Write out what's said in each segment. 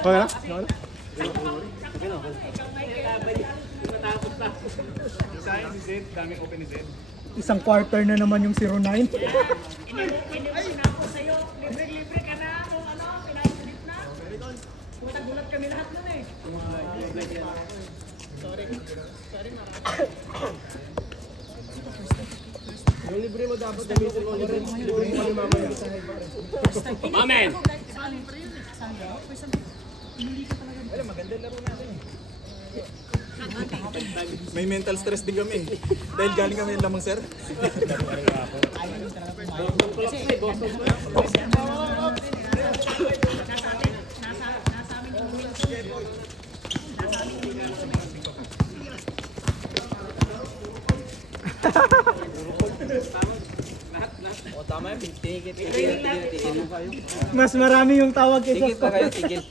Wala? Isang quarter na naman yung 09. Sinako sa'yo, libre-libre ka na kung ano, pinasulit na. Gulat kami lahat nun eh. Sorry marami. Yung libre mo dapat gamitin mo libre mo ni mama yan. Amen! Wala, maganda laro natin eh. May mental stress din kami. Dahil galing kami ng lamang, sir. O tama yun, tigil. Mas marami yung tawag kaysa Tigil pa kayo, tigil.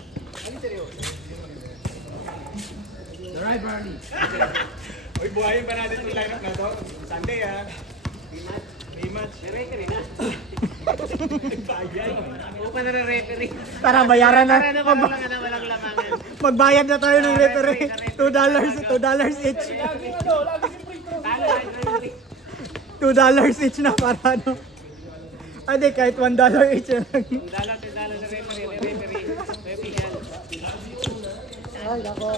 Uy, buhayin pa natin yung lineup na to. Sunday ha. Rematch. Referee na. Huwag pa na referee. Tara, bayaran na. Walang lamangan. Magbayad na tayo ng referee. $2 each. $2 each na para ano. Ade, kahit $1 each na lang. Dala na referee. Ay, nako.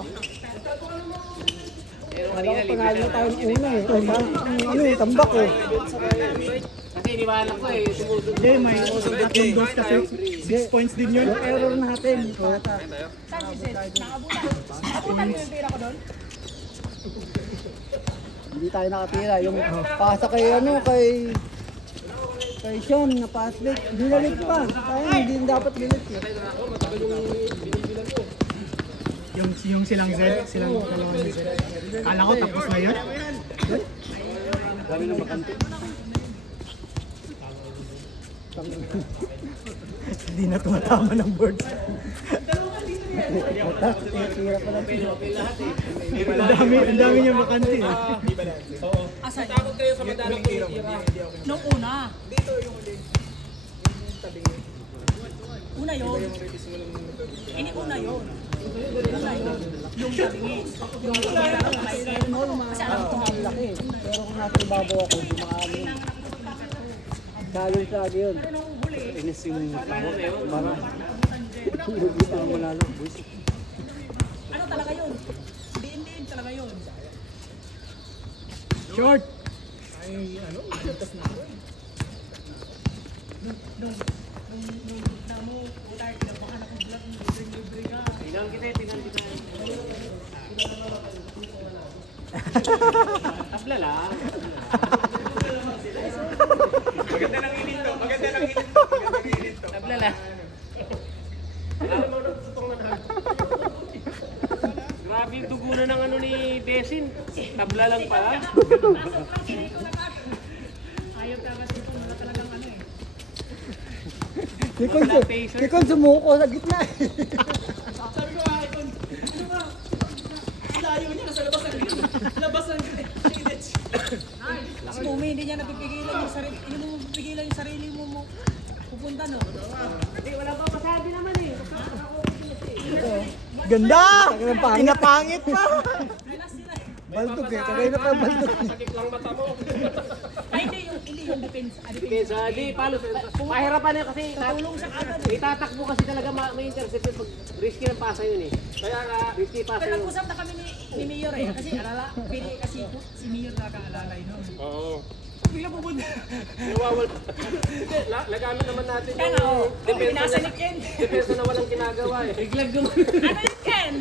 Pero kanina libre Panalo tayo ng una eh. Ano eh, tambak eh. Kasi iniwanan ko eh. Sumudod. Hindi, may tatlong dos kasi. 6 points din yun. Error natin. Saan si Zed? Nakabutan. Nakabutan mo yung pera ko doon? Hindi tayo nakatira. Yung pasa kay ano, kay Sean na pass back. Binalit pa. Tayo hindi dapat bilit eh. Yung silang Z, silang dalawang Z. Kala ko tapos na yun. Dami na bakante. Hindi na tumatama ng boards. Ang dami niya bakante eh. Asan? Takot kayo sa madalang tira. Nung una. Dito yung uli. Una yun. Ini una yun. Una yun. Yung tabingis. Yung pera ko may kasi alam ko nga Laki. Pero kung nasa ibabaw ako, dumaamin. Challenge lagi yun. Inis yung tawag. Mara. Dito ang manalo. ano talaga yun? Diin talaga yun. Short! Nung mo, tayo kinabahan akong vlog, libre ka. Tingnan kita. Tabla lang. Maganda ng init to. Tabla lang. Grabe yung dugo na ng ano ni Besin. Tabla lang pala. Ayaw ka kasi ito, wala talagang ano eh. Kikon sumuko sa gitna. Sabi ko nga, Icon, ano ba? Layo niya, nasa labas ng grid. Labas ng grid. Si Mumi, hindi niya napipigilan yung sarili. Hindi mo mapipigilan yung sarili mo pupunta, no? Hindi, wala pa masabi naman eh. Ganda! Pinapangit pa! Ay, last sila. Baltog eh. Kagay na pa baltog. Sakit lang mata mo. Ay, hindi yung defense. Kesa di palo. Mahirapan yun kasi Tulong sa agad. itatakbo kasi talaga may interception pag risky ng pasa yun eh. Kaya nga risky pasa Pero yun. nag-usap na kami ni Mayor eh. Kasi pili kasi si Mayor nakakaalalay nun. Oo. Bigla pupunta. Nawawal. Hindi, lagamit naman natin Kaya nga, oh. depensa Pinasa ni Ken. depensa na walang ginagawa eh. Biglag gumano. Ano yung Ken?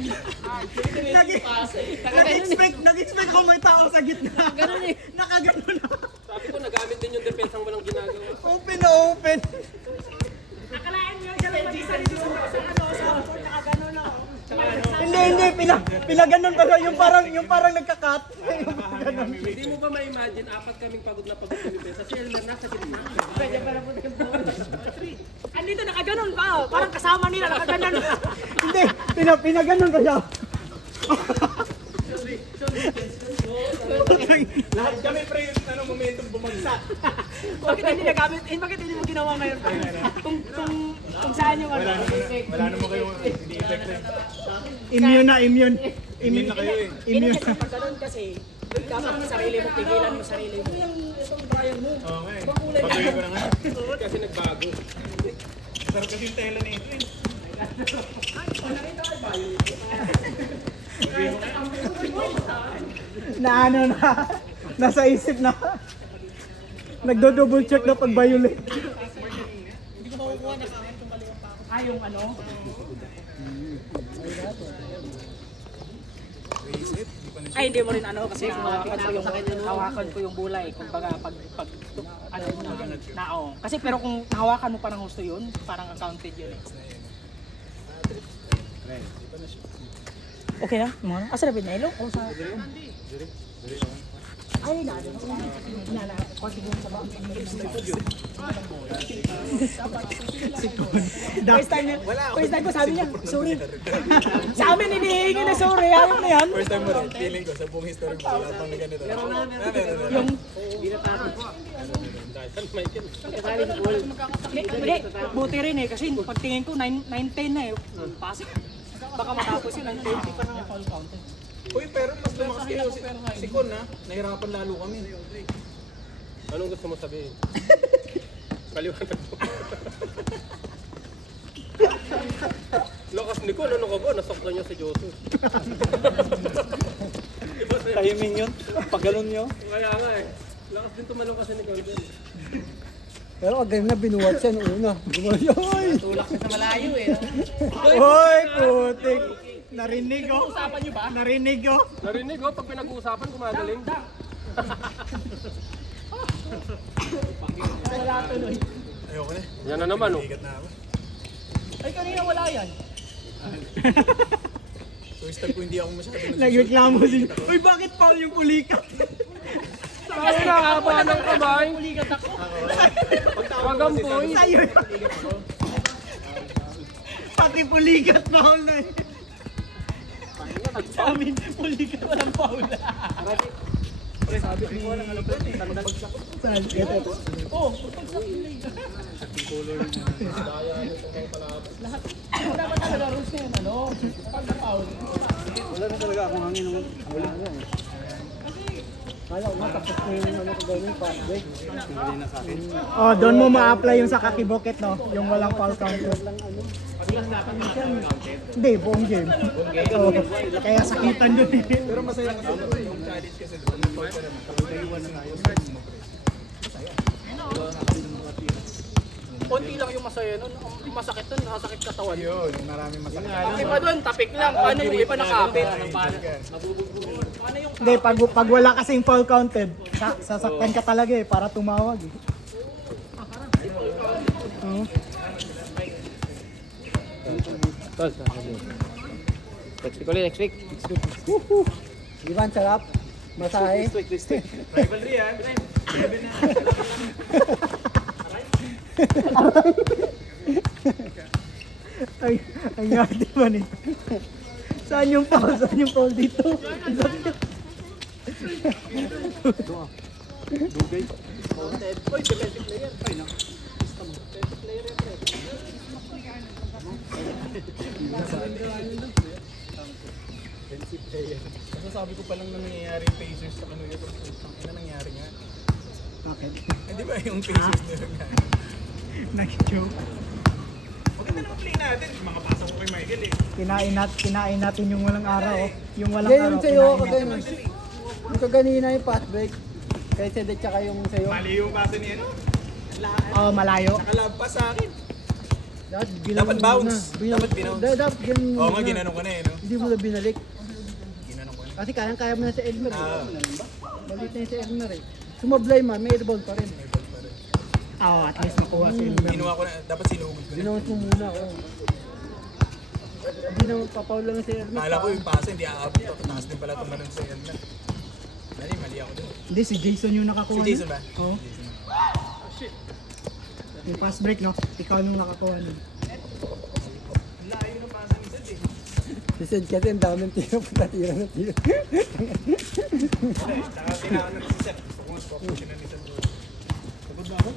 Nag-expect ko may tao sa gitna. Ganun eh. Nakaganon na. Sabi ko nagamit din yung depensang walang ginagawa. Open na open. Akalain niyo siya lang mag-isa dito sa court, nakagano na ako. Hindi. Pinaganon pa yung parang nagka-cut. Hindi mo ba ma-imagine apat kaming pagod na Beses? Si Elmer nasa gitna. Kaya para po yung Andito nakaganon pa, oh. Parang kasama nila nakaganon. Hindi, pinaganon pa siya. Lahat kami pre, momentum bumagsak. Bakit hindi nagamit? Bakit hindi mo ginawa ngayon? Kung saan yung ano? Wala naman kayo, hindi Immune na, immune. Immune na kayo eh. Immune sa pagkaroon kasi, dapat sarili mo, pigilan mo sarili mo. Itong Brian mo. Oo nga eh. Baguhin ko na nga. Kasi nagbago. Sarap kasi yung tela na ito eh. Na ano na. Nasa isip na. Nagdo-double check na pag violate. Ah, yung ano? Ay, hindi mo rin ano kasi hawakan ko yung bulay. Kumbaga pag ano na oo. Kasi pero kung hawakan mo pa ng gusto yun, parang accounted yun eh. Okay na? Mga asa na binelo? O sa ay, na. First time ko sabi niya, sorry. Sa amin hinihingi na sorry, ayaw na yan. First time mo rin, feeling ko sa buong history mo, wala pang ganito. Yung hindi, buti rin eh kasi pagtingin ko 9-10 na eh. Pasok. Baka matapos yun, 9-20 pa na foul counted. Uy, pero mas lumakas kayo. Si Con ha, nahirapan lalo kami. Anong gusto mo sabihin? Paliwanag mo. Lakas ni Con, ano ka ba? Nasaktan niya si Joseph. Timing yun. Pag ganun nyo. Kaya nga eh. Lakas din tumalong kasi ni Con. Pero pag ganun na binuwat siya nung una. Gumayoy! Tulak na sa malayo eh. Hoy, putik. Narinig ko. Usapan niyo ba? Narinig ko. Narinig ko, pag pinag-uusapan, gumagaling. Wala tuloy. Ayoko na. Yan na naman oh. Igat na ako. Ay, kanina wala yan. First time ko hindi ako masyado nasusunod. Nagreklamo si... Uy, bakit foul yung pulikat? Sabi na, haba ng kamay. Puligat ako. Pagampoy. Sa'yo. Pati pulikat foul na eh. Sa amin, puligat walang foul. Saan? Ito. Oh, pagsak nila yun. Lahat. Dapat talaga rules na yun, ano? Pag-foul. Wala na talaga akong hangin naman. Wala na eh. Kala ko nga tapos ko yung ano ko gawin pa. Oh, doon mo ma-apply yung sa kakibokit, no? Yung walang foul counter. Hindi, buong game. Oh, kaya sakitan doon eh. Pero masaya kasi yung challenge kasi doon. Nag-fall ka naman. Tapos naiwan na tayo. Konti lang yung masaya nun. Ang masakit nun, nakasakit katawan. Yun, maraming masakit. Ang iba doon, tapik lang. Paano yung iba nakapit? Hindi, pag wala kasing foul counted, sasaktan ka talaga eh, para tumawag eh. Oo. Next week. Ivan, sarap. Masahe. Rivalry yan. Ay nga, di ba eh. Saan yung foul? Saan yung foul dito? Masasabi ko palang na nangyayari yung Pacers sa kanila. Ano nangyari nga? Bakit? Eh di ba yung Pacers nila nga? Nag-joke. Maganda naman play natin. Makapasok ko kay Michael eh. Kinain natin yung walang araw. Oh. Yung walang Hindi araw, yung sa'yo, kinain natin. kagano. Yung kaganina yung fast break. Kay Sedet tsaka yung sa'yo. Mali yung paso ni ano. Oh, malayo. Nakalabas sa akin. Dapat bounce. Dapat binounce. Dapat ganun mo Oo nga, na. ginanong ko na eh. No? Hindi mo na binalik. Ginanong ko na. Kasi kaya mo na si Elmer. Ah. Malit na yung si Elmer eh. Sumablay man, may airball pa rin. Oh, at least makuha si Elmer. Kinuha ko na. Dapat sinugod ko na. Binawas mo muna ako. Hindi na papaw lang si Elmer. Akala ko yung paso hindi aabot. Taas din pala tumalon sa yan na. Mali ako dun. Hindi, si Jason yung nakakuha. Si Jason ba? Oo. Yung fast break, no? Ikaw nung nakakuha nun. Layo ng paso ni Zed eh. Si Sed kasi ang daming tira, patatira na tira. Saka tinaano si Zed. Gusto ko nga swap ko siya na ni Zed. Sabod ba ako?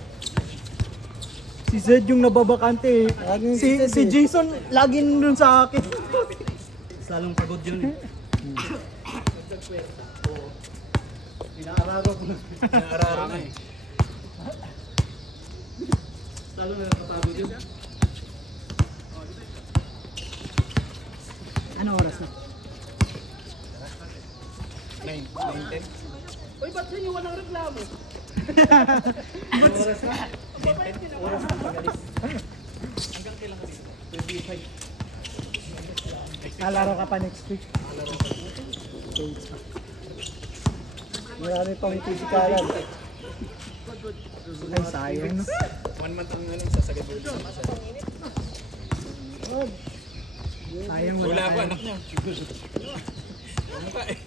Si Zed yung nababakante eh. Laging Si, si Zed si eh. Jason, lagi nandun sa akin. Salong pagod yun eh. Inaararo na eh. Salong na napapagod yun. Ano oras na? 9:10. Uy, ba't sa inyo walang reklamo? Lalaro ka pa next week. Marami pang pisikalan. Ay, sayang no. 1 month ang ano, sasagad mo sa masa. Sayang wala Wala pa tayo. anak niya. Ano ka eh?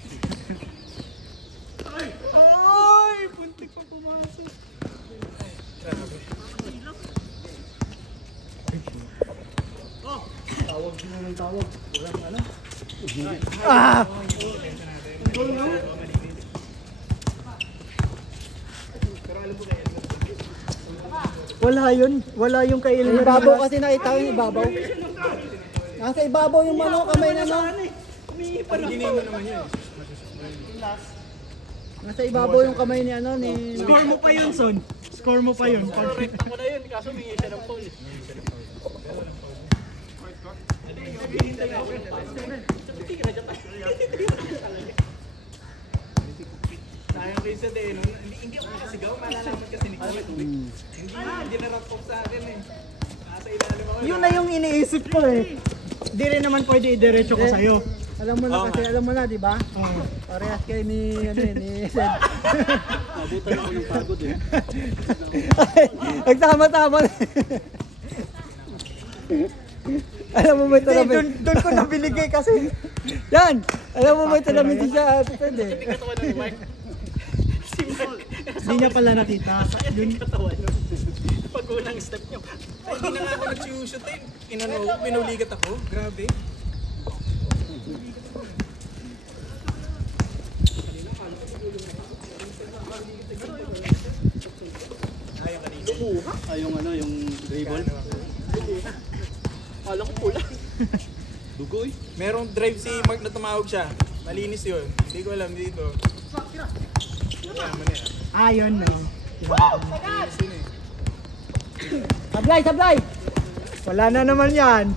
Ay, puntik pa pumasok. Grabe. Ah! Wala yun. Wala yung kay Yung Elmer. ibabaw kasi nakita ko yung ibabaw. Nasa ibabaw yung kamay na no. Ginay mo naman yun. Nasa ibabaw yung kamay ni ano ni... Score mo pa yun, Son. Score mo pa yun. Ako na yun, kaso may siya ng phone. Sayang kayo sa day, no? Hindi ako nakasigaw, malalaman kasi ni Kuya. Hindi na-rap sa akin eh. Nasa ilalim ako. Yun na yung iniisip ko eh. Di rin naman pwede idiretso ko sa'yo. Alam mo na kasi, alam mo na, di ba? Oo. Parehas kayo ni, ano eh, ni Sed. Abutan ako ng pagod eh. Nagsama-tama na. Alam mo may Hindi, talamin. doon ko nabiligay kasi. Yan! Alam mo may talamin din siya at Sed eh. Katawan ni Mark. Si Mark. Hindi niya pala nakita. Yun. Katawan nun. Pag unang step niyo. Ay, hindi na nga ako nag-shoot eh. Pinuligat ako. Grabe. Yung ano, yung dribble. Kala ko pula. Dugoy. Merong drive si Mark na tumawag siya. Malinis yun. Hindi ko alam dito. Yaman yan. Ah, yun no. Malinis yun eh. Sablay, sablay! Wala na naman yan.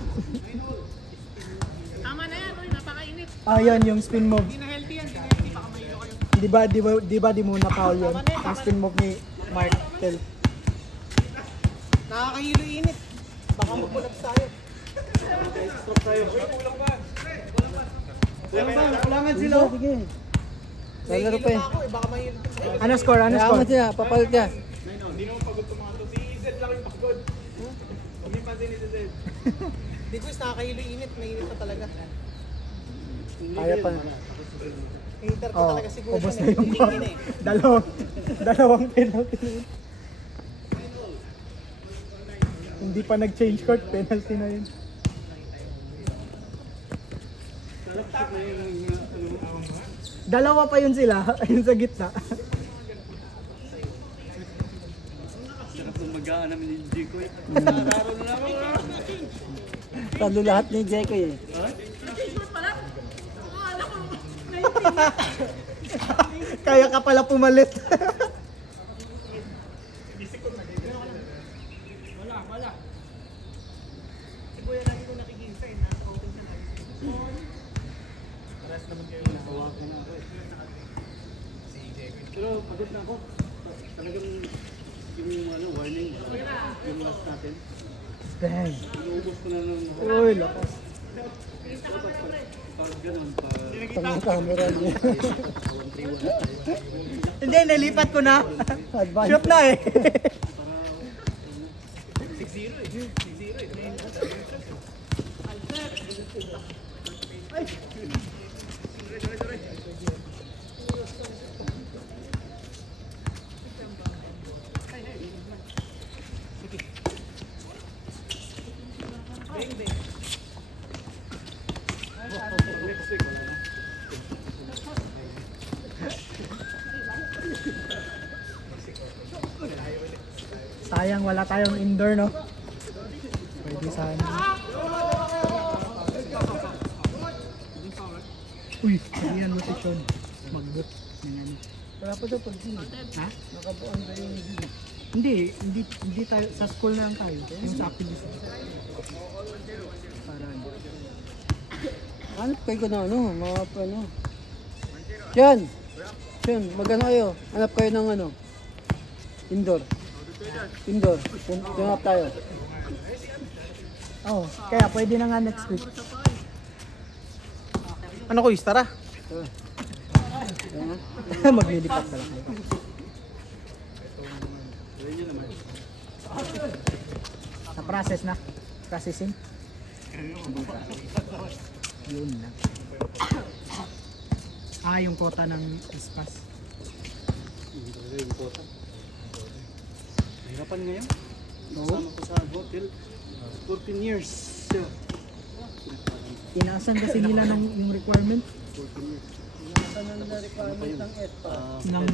Tama na yan, napakainit. Ah, yun yung spin move. Hindi na healthy yan, hindi baka mahilo kayo. Di ba di mo na-foul yun? Ang spin move ni Mark Tel. Nakakahilo init. Baka magpulap tayo. Kulangan Sige, sige. Lalaro pa eh. Ako eh, baka mahilo. Ano score? Ano Kaya mo score? siya, papalit niya. Hindi naman pagod to mga to. Si Zed lang yung pagod. Huwag yung pansin ni Zed. Hindi ko nakakahilo init, mainit na talaga. Kaya pa. Hater ko Oh, talaga siguro ubos siya na yung tingin eh. dalawang penalty na yun. Hindi pa nag-change court, penalty na yun. Dalawa pa yun sila, ayun sa gitna. Sarap ng mag-aan namin ni Jico eh. Talo lahat ni Jeko eh. Kaya ka pala pumalit. Si Kuya lagi ko nakikita eh, nakakautin siya lagi. Pero pagod na ako. Talagang yung ano, warning. Yung last natin. Dang. Inuubos ko na ng Uy, lakas. parang ganun. Tangang camera niya. Hindi, nalipat ko na. Advance. Shoot na eh. Sayang lang wala tayong indoor, no? Pwede sana. Uy, sabihan mo si Sean. Mag-book ng ano. Wala pa daw pag gym. Ha? Nakabuan ba yung gym? Hindi tayo, sa school na lang tayo. Yung sa Apilis. Para ano. Hanap kayo ko na ano, mga ano. Yan! Yan, magano kayo? Hanap kayo ng ano? Indoor. Indoor. Hanap tayo. Oo, kaya pwede na nga next week. Ano ko, tara? Yan. Maglilipat na lang kayo. Sa process na. Processing. Yun lang. Yung quota ng ispas. Hindi talaga yung kota. Hirapan ngayon. Oo. Kasama ko sa hotel. 14 years. Inaasan kasi nila ng yung requirement 14 years. Nasa na nila requirement ng ESPA. ng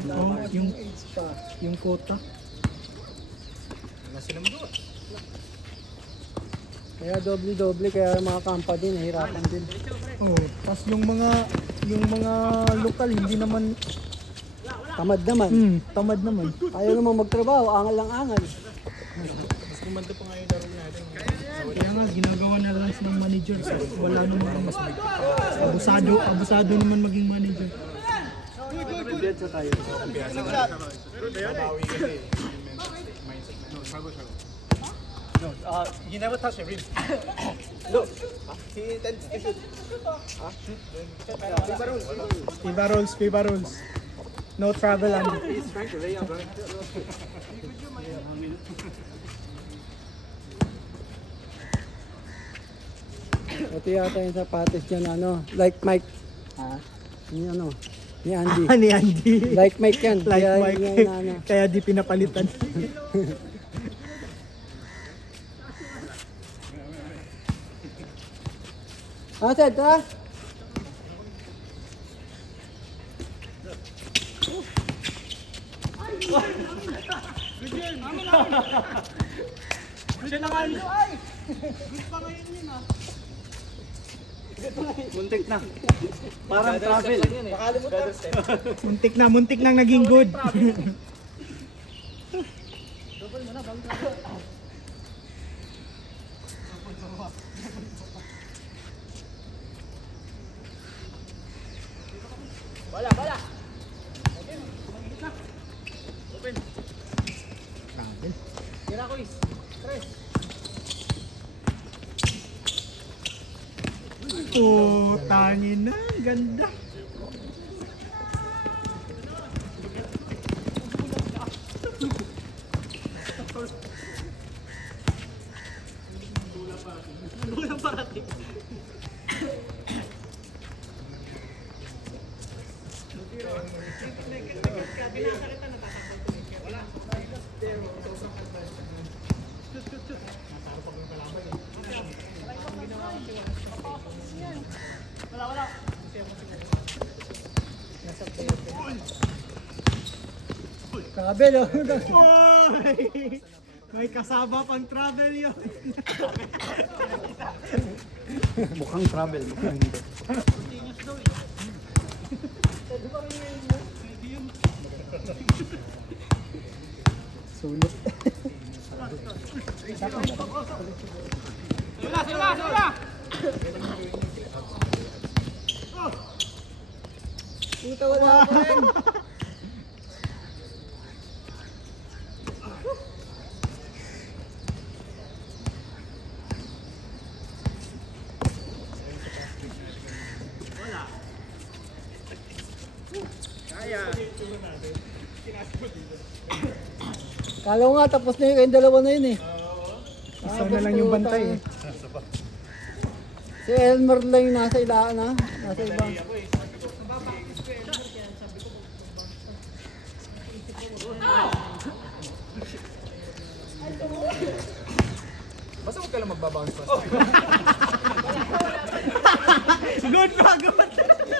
yung age pa. yung quota. Wala sila magawa. Kaya doble-doble, kaya mga company nahirapan din. Oh, tapos yung mga lokal hindi naman Tamad naman. tamad naman. Ayaw naman magtrabaho, angal lang angal. Mas kumanda pa nga yung laro natin. Kaya nga ginagawa na lang ng manager so wala namang mas abusado naman maging manager. Dead sa tayo. Babawi kasi. Mindset. No, struggle. No, he never touched the rim. Look, he tends to shoot. Shoot. FIFA rules. No travel and He's trying to lay up, right? Ito yata yung sapatos niya na ano, like Mike. Ni ano, ni Andy. ni Andy. Like Mike yan. Like Kaya Mike. yun na ano. Kaya di pinapalitan. Sed, ha? Muntik na. Parang travel. Muntik na naging good. Oh, tangin na, ganda. Kabel, oh. Oy! May kasama pang travel yun. Mukhang travel. Mukhang hindi. Sulit. Puta, wala pa rin. Kala ko nga tapos na yun, kayong dalawa na yun eh. Isa na lang yung bantay eh. Si Elmer lang yung nasa ilaan ha. Nasa iba. Basta huwag ka lang magbabounce pa. Good pa, good!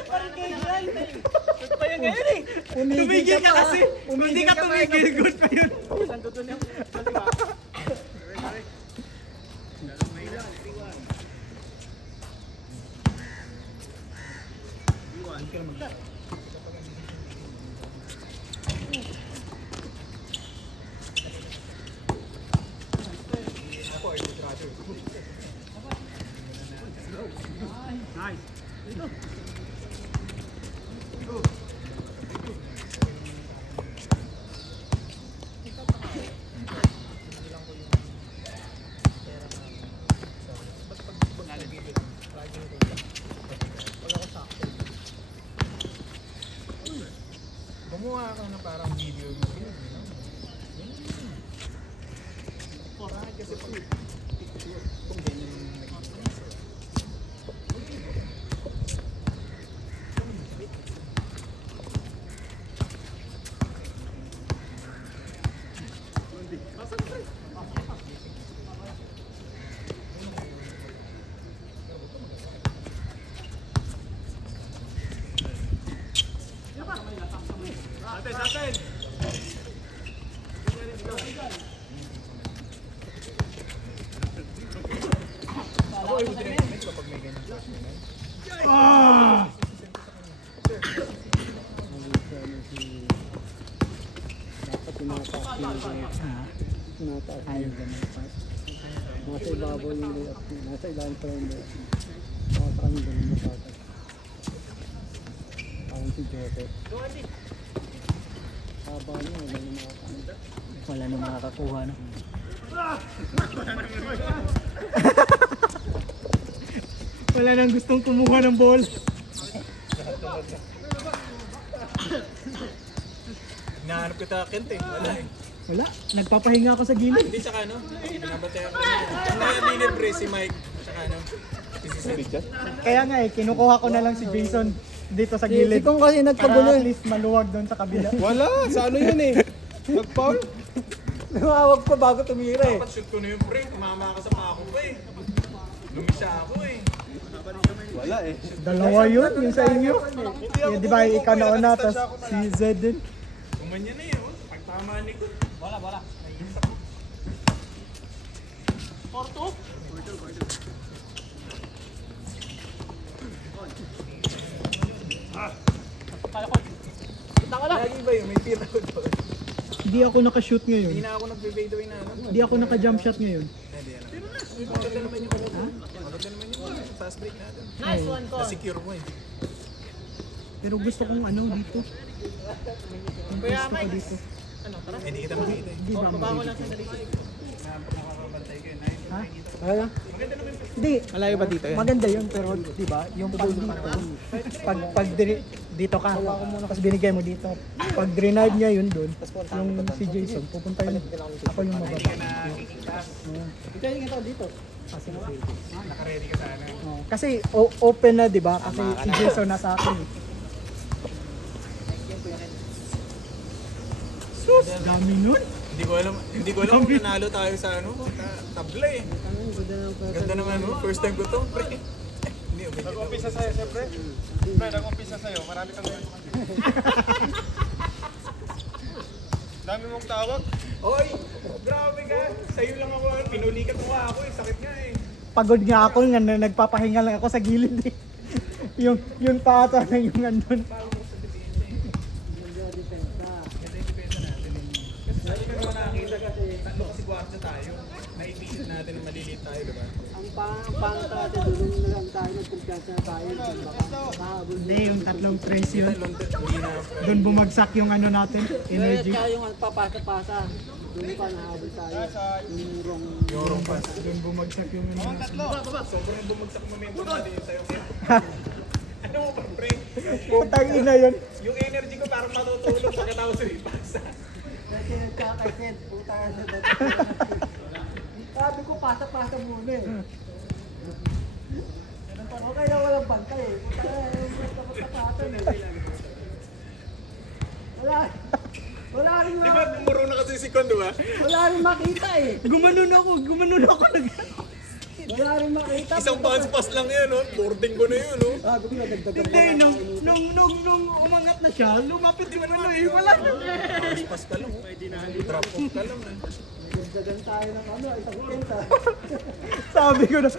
Pa yan ngayon eh. Tumigil ka kasi! Hindi ka tumigil, good pa yun. Saan doon yan? Gumawa ka na parang video mo. Kasi pag kung ganyan yung naging Dapat tinataas yung ayaw ganun. Nasa ibabaw yung layup niya. Nasa ilalim pa yung layup niya. Baka sa kanya ganun matataas. Parang si Joseph. Haba niya, wala yung makakanda. Wala nang makakakuha, no? Wala nang gustong kumuha ng ball. Hinahanap kita Kent eh. Wala eh. Wala. Nagpapahinga ako sa gilid. Hindi saka ano, binabantayan ko rin. Kaya libre si Mike. Saka ano, si Kaya nga eh, kinukuha ko na lang si Jason dito sa Si gilid. Kong kasi nagkagulo Para at eh. least maluwag doon sa kabila. Wala, sa ano yun eh. Nag-foul? Lumawag pa bago tumira eh. Dapat shoot ko na yung pre, tumama ka sa pako pa eh. Lumisa ako eh. Wala eh. Dalawa yun, yung sa inyo. Yung di ba ikaw nauna, tapos si Zed din. Kumanya na yun. Pagtama ni ko. Wala. Porto? Kala ko. Kita ka lang. Lagi ba yun? May tira ko doon. Hindi ako nakashoot Hindi ngayon. na ako nag-fade away na ano. Hindi ako naka-jump shot ngayon. Hindi yan. Maganda naman yung ano. Maganda naman yung fast break natin. Nice one, Col. Na-secure mo eh. Pero gusto kong ano dito. Ang Kuya gusto ko Mike. dito. Ano, tara. Hindi kita makita eh. Hindi ba Baba ko lang sandali. Nakakabantay ko yun. Ha? Ano? Hindi. Malayo ba dito yan? Maganda yun, pero di ba, yung pag dito, dito ka, tapos binigay mo dito. Pag drive niya yun doon, yung si Jason, pupunta yun. Ako yung mababa. Ito yung ito dito. Naka-ready ka sana. Kasi open na, di ba? Kasi si Jason nasa akin. Sus, dami nun. Hindi ko alam kung nanalo tayo sa ano, tabla eh. Ganda ng ano, first time ko to, pre. Hindi, okay. Nag-umpisa sa'yo, siyempre. Pre, nag-umpisa sa'yo. Marami kang dami mong tawag. Oy, grabe ka. Sa'yo lang ako, pinulikat mo ako eh, sakit nga eh. Pagod nga ako, nga nagpapahinga lang ako sa gilid eh. yung pata na yung andun. Lagi ka naman nakakita kasi tatlo kasi kwarta tayo. Naipisip natin na maliliit tayo, diba? Ang pangit natin, doon na lang tayo, nagkumpiyansa na tayo. Baka Hindi, yung tatlong trace yun. Hindi na. Doon bumagsak yung ano natin, energy. Kaya yung papasa-pasa, doon pa nahabol tayo. Yung wrong. Yung wrong pass. Doon bumagsak yung ano natin. Sobrang bumagsak momentum natin yung sa'yo. Ano mo ba, pre? Putang ina yun. Yung energy ko parang matutulog pagkatapos yung ipasa. Kasi nagkakasend, puta ka sa dati. Sabi ko, pasa-pasa muna eh. Okay na walang bantay eh. Puta ka, yung tapos-tapatan eh. Wala rin Di ba bumuro na kasi si Kon, diba? wala rin makita eh. Gumanon ako. Wala rin makita. Isang bounce pass lang yan, no? Boarding ko na yun, no? Sabi ko, nagdagdagan Hindi, nung umangat na siya, lumapit yung ano eh, wala na. Bounce pass ka lang, oh. Drop off ka lang, eh. Nagdagdagan tayo ng ano, isang kenta. Sabi ko na,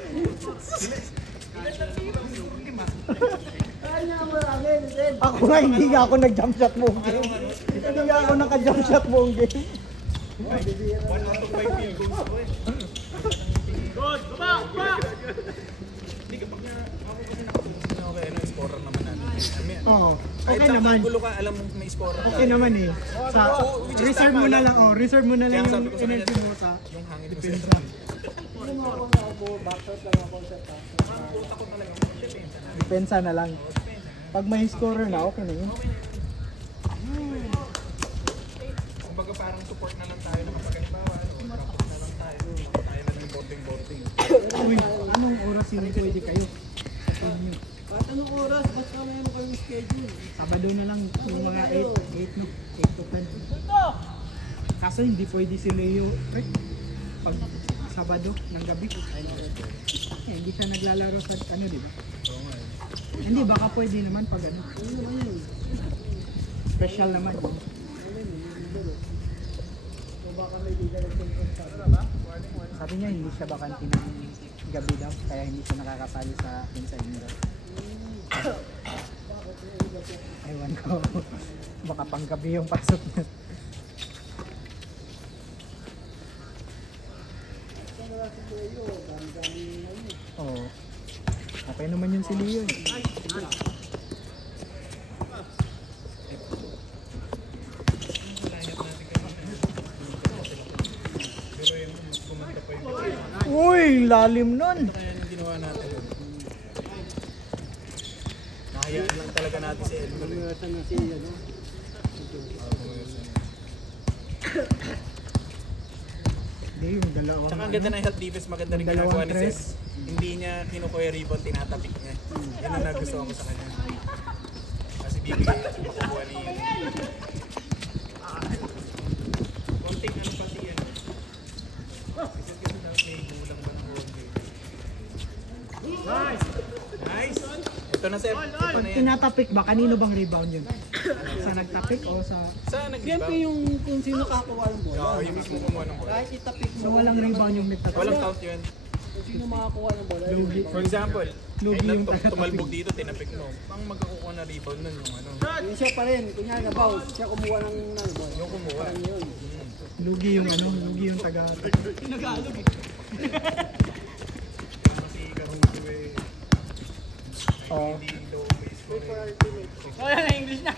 Kanya mo Ako nga, hindi nga ako nag-jump shot buong game. Hindi nga ako naka-jump shot buong game. 1 out of 5 field goals ko eh. Good! Baba! Baba! Hindi kapag na ako kasi nakatulog na ako ano, scorer naman natin. Oo. Kahit Okay sa naman. gulo ka, alam mo may scorer ka. Okay naman eh. Sa, which is reserve tama mo na lang. lang. Oh, reserve mo na lang Kaya sabi yung ko sa kanya, energy mo sa yung hangin ko defense. sa Depensa na lang. Pag may scorer na, okay na yun. Kumbaga parang support na lang tayo na kapag halimbawa, support na lang tayo na ng boarding. Uy, anong oras yung pwede kayo? Sa team nyo? Kahit anong oras, basta meron kayong schedule. Sabado na lang yung mga 8 no? 8 to 10. Kaso hindi pwede si Leo, pre. Pag Sabado ng gabi. Eh, hindi siya naglalaro sa ano, di ba? Hindi, baka pwede naman pag ano. Special naman yun. Sabi niya hindi siya bakante ng gabi daw, kaya hindi siya nakakasali sa pinsa inyo. Ewan ko, baka pang gabi yung pasok niya. Oo. Okay naman yun si Leo eh. Uy, lalim nun. Kaya yung ginawa natin. Nakayaan lang talaga natin si Elmer. Bumayasan na si, ano. Hindi, yung dalawang Tsaka ang ganda ng health defense, maganda rin Dalawang ginagawa ni tres. Seth. Hindi niya kinukuha rebound, tinatapik niya. Yan ang nagustuhan ko sa kanya. Kasi bibigay niya kinukuha ni konting ano pati yan. Kasi dapat may gulang ba ng konti. Nice! Ito na Seth, ito na Pag yan. tinatapik ba, kanino bang rebound yun? Sa nagtapik o sa... Saan Siyempre nag-rebound? yung kung sino kakakuha ng bola. Oo, yung mismo kumuha ng bola. Kahit itapik So mo. walang rebound yung nagtapik? Walang count yun. Kung sino makakuha ng bola. Lugi. For example, Lugi ay yung tumalbog dito, tinapik mo. Ang magkakukuha na rebound nun yung ano. Yung siya pa rin. Kunyari na bounce. Siya kumuha ng bola. Yung kumuha. Yun. Lugi yung ano, lugi yung taga... Kasi Caruso eh, Oo. hindi daw may score eh. Oh, yan na English na.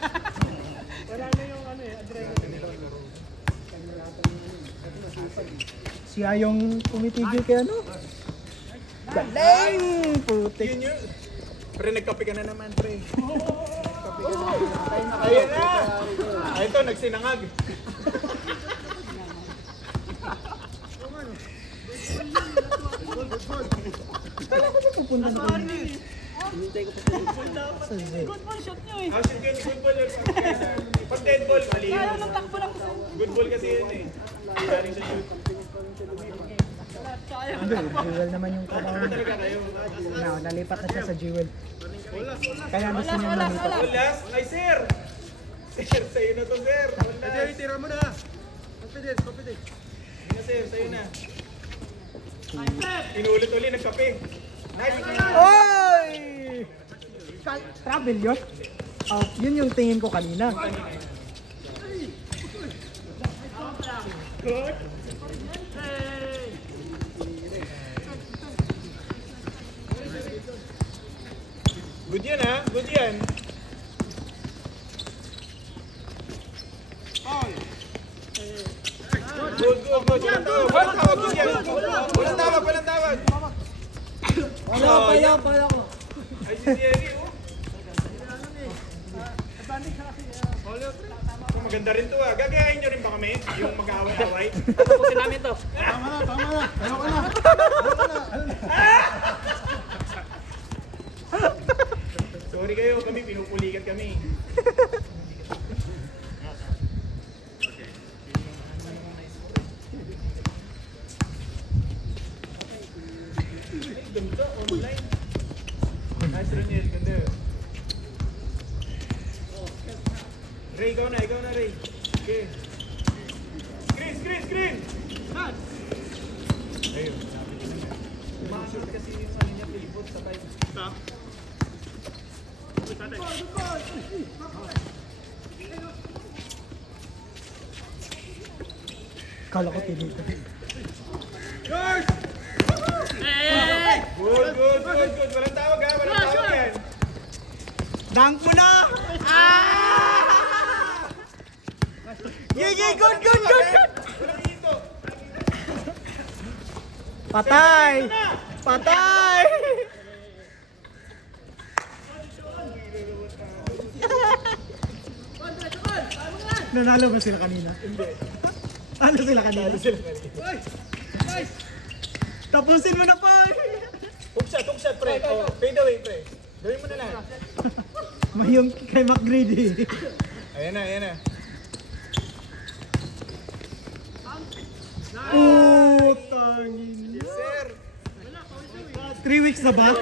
Siya yung tumitigil kay ano? Galing! Putik! Yun yun. Pre, nagkape ka na naman, pre. Nagkape ka na. Ayun na! Ay, ito, nagsinangag. Pupunta na kayo. Hinintay ko pa Sa Z. Good ball shot nyo eh. Ah, shoot yun, good ball yun. Pag dead ball, mali yun. Ayaw ng takbo lang kasi. Good ball kasi yun eh. Galing sa shoot. Hindi, Jewel naman yung trabaho niya. Talaga kayo. No, nalipat na siya sa Jewel. Kaya gusto niya malipat. Ulas! Ay, sir! Sir, sa'yo na to, sir. Ulas! Tira mo na. Confidence, confidence. Hindi na, sir, sa'yo na. Inulit-ulit, nagkape. Nice! Oy! Travel yun? Oh, yun yung tingin ko kanina. Good yan, ha? Good yan. Good, good, good. Walang tawag, good yan. Walang tawag, walang tawag. Pala ko. Ay, si Thierry, oh. So, maganda rin to, ah. Gagayahin nyo rin ba kami? Yung mag-aaway-away? Tapusin namin to. Tama na. Ayoko na. Sorry kayo, kami pinupulikat kami. Ganda, online. Nice, Roniel, ganda. Ray, ikaw na, Ray. Okay. Screen! Ayun, sabi ko na. Umakasot kasi yung ano niya, pivot sa 5. Kala ko tinito. Good, good, good, good. Walang tawag ha, walang tawag yan. Dang mo na! Gigi, good, good, good, good! Walang hito. Patay! Patay! Nanalo ba sila kanina? Hindi. Talo sila kanina? Tapusin mo na pa! Hook shot, pre. Oh, fade away, pre. Gawin mo na lahat. Mayong kay McGrady. Ayan na, ayan na. Putangin. Sir. 3 weeks na ba?